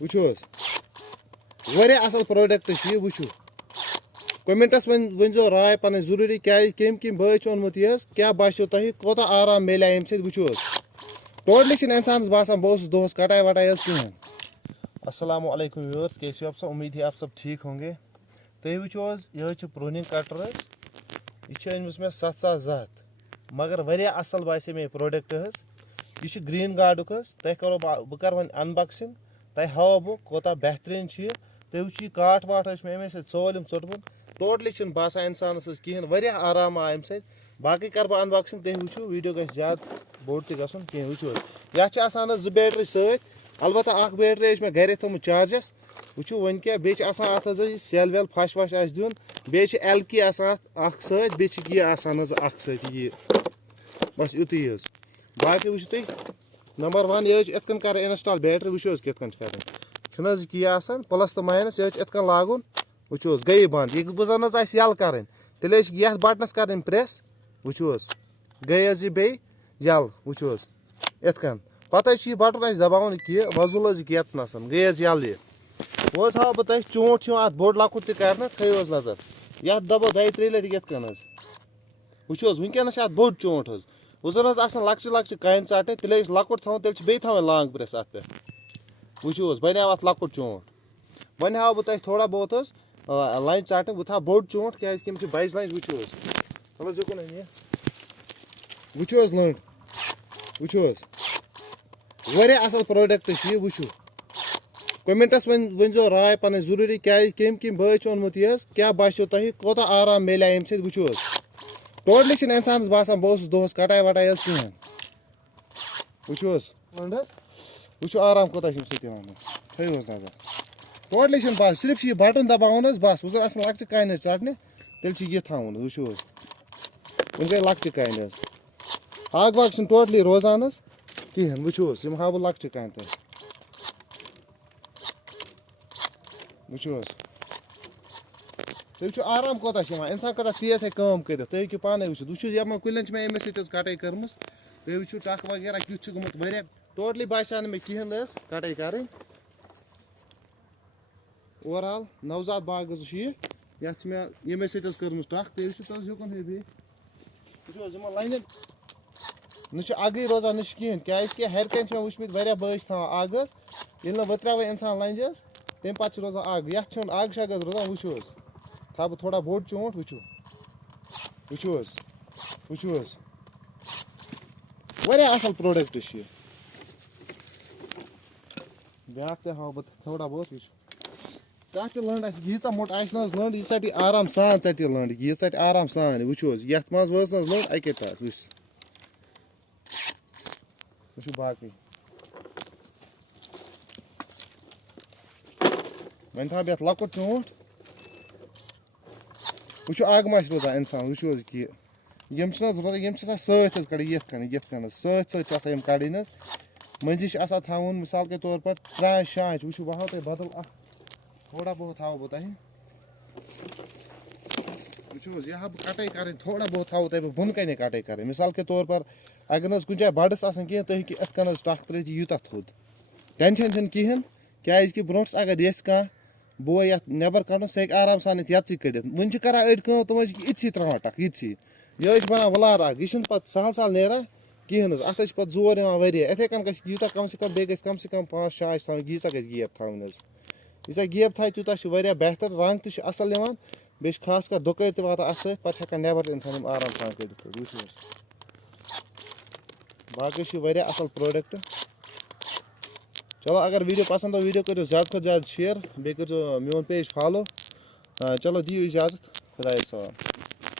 वुचो वारिया असल प्रोडक्ट ये वुचो कमेंटस वनजो राय पन जरूरी क्या कम कम बे ओनमुत यह क्या बासो तुम कोता आराम मिले अम सत वुचो टोटली इंसान बासान बहुत दोस कटाई वटाई कहें। अस्सलाम वालेकुम व्यूअर्स, कैसे हो आप सब? उम्मीद है आप सब ठीक होंगे। तुम वो यह प्रूनिंग कटर यह अनिमस मे 7,200 मगर वरिया असल बासे मे प्रोडक्ट यह ग्रीन गार्डुक तुम करो बह कर वन अनबॉक्सिंग तुम हाव बह कोता बेहतरीन तुम वो काट वाट मे अमे सोलम चोटमुत टोटली बासान इंसान कहें वरिया आराम आ अम सत बाकी कर बह अनबॉक्सिंग तुम वो वीडियो गि ज्यादा बोड़ तह गन कहें। वो यह 2 बैटरी सत अलबत्ता अख बैटरी मे गर थोमुत चार्जस वो वन क्या बे सेल वेल फश वश दिन बे एल की सत बे ये बस युत बाकी वो तुम नंबर 1 यह कर इंस्टॉल बैटरी वो कितन कर की प्लस तो माइनस यह इतन लागुन वो गई बंद यह बजन यल कर तेल ये बटनस कर प्रेस वो गई बे यल वो इतन पत यह बटन दबावन कह वजुल यस गई यल यह वो हाव बह तुम चोट अत बोड़ लकुट तह थो नजर ये दबो 2-3 लट यन वो वनकस बोड़ चोट वजन लक्च लक्च कान चाटे तेल लकुट थो तेल बे लांग प्रेस अत पे वो बनो अत लकुट चोट वन हाव बह तुम थोड़ा बहुत लाइन चाटे बह था बोड़ चोट क्या बज लाइन वो चलो जोकुन वो लंड वो वारिया असल प्रोडक्ट ये वो कमेंटस वनजो राय पन जरूरी क्या कम कम बे ओनमुत यह क्या बासो तुम कोता आराम मिले अम सत वो टोटली इंसान बासान बहुत दोस कटाई वटाई कहें। वो वो आराम कोता थो नजर टोटली बस सिर्फ यह बटन दबावन बस वो लक्च कान चटने तेल यह थवन वो गई लक्च कान आग वाग टोटली रोजान कहें। वो हाव बह लक्च कान तुम वो तेल आराम कोता इंसान कोता तेज हे कम कर तुम हेकि पाने वो यम कुलन मे अमे सत कटाई कर्म तुम वो टक वगैरह क्युत गुमुत वारिया टोटली बासा मे कहें कटाई कर ओवरऑल नवजात बाग ये मे सत कर्म टक तुम जोकुन बे वो लाइन न अगई रोजान न कहें क्या हर कन मे वुचमित वारिया बस था आग ये वत्राव इंसान लंज तम पे रोजान आग ये आग शाग रोजान वो था बह थोड़ा बोड़ चोट वो वारिया असल प्रोडक्ट ब्या हाव बह थोड़ा बहुत कत लंड यीचा मोट लंड यह टी आराम सान टी लंड यह टी आराम सान वो ये मज वज लंड अके पास वो बाकी वन था ये लकुट चोट वो आग माश रोजान इंसान वो कि यम रोजान सत कड़न सत कड़न मंजी थवन मिसाल के तौर पर त्राश शाँच वो बह हाव तुम बदल थोड़ा बहुत हाव बह तुम वो यह कटाई कर थोड़ा बहुत हाव तुम बोन कन कटाई कर मिसाल के तौर पर अगर कुछ जाए बड़स कहें तुम हेकि इतन टक त्रित यूत थोद टेंशन कहें क्या ब्रोस अगर ये कह बोय ये नबर कड़न सह आराम सान ये कड़ित वन कर अड़ कम तुम इतसी त्रावान टक इतसी यह बना वलार अख यह सहल सहल नेरा कहें अत पे जोर वारिया इथे कन यूत कम से कम बे कम से कम 5 शाँच थवन यीचा गेप थवन यीचा गेप था तूत बेहतर रंग तह असल बे खास कर दुकर तत अत सत पे हेकान नबर इंसान आराम सान कड़ित बाकी वारिया असल प्रोडक्ट। चलो अगर वीडियो पसंद हो वीडियो करो ज़्यादा खुद ज़्यादा शेयर बे करो मोन पेज फॉलो। चलो दियो इजाज़त खुदा।